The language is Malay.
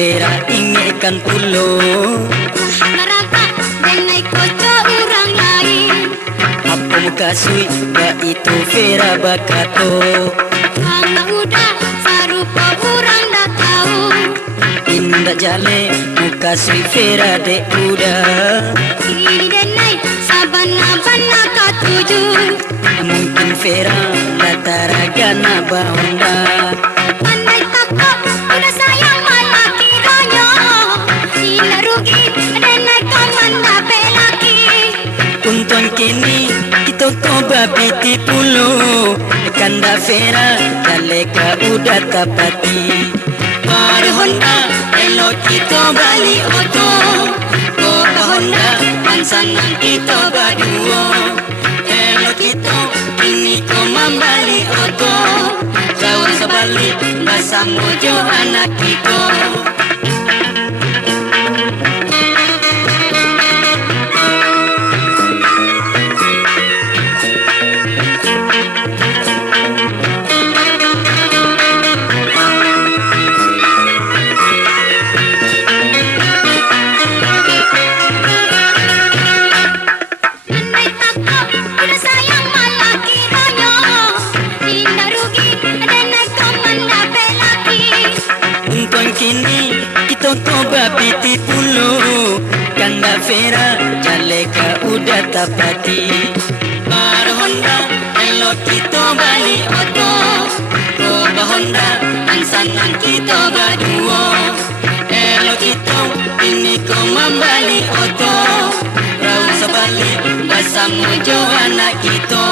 Vera ingin pulo Marapa denai koco orang lain. Apa muka sui ba itu Vera bakato. Hanga udah sarupa orang dah tahu. Indah jale muka sui Vera de udah. Ini denai sabana-bana katuju. Mungkin Vera latara gana bahunda. Pandai takut udah sayang malah kiranya. Sila rugi denai komanda pelaki. Untung kini kita coba biti pulo. Kanda Vera daleka udah tapati. Baru Honda elok kita bali oto. Koka Honda pansangan kita berdua. Elok kita kini ko membali oto. Jauh sebalik masa mojo anak kita. Andai takut udah sayang malah kiranya. Hingga rugi denai komanda pelaki. Untung kini kita coba biti pulo. Kanda Vera jaleka udah tapati. Baru Honda elok kita bali oto. Koba Honda angsangan kita berdua. Elok kita ini ko membali oto. Rau sebalik masa mojo anak kita.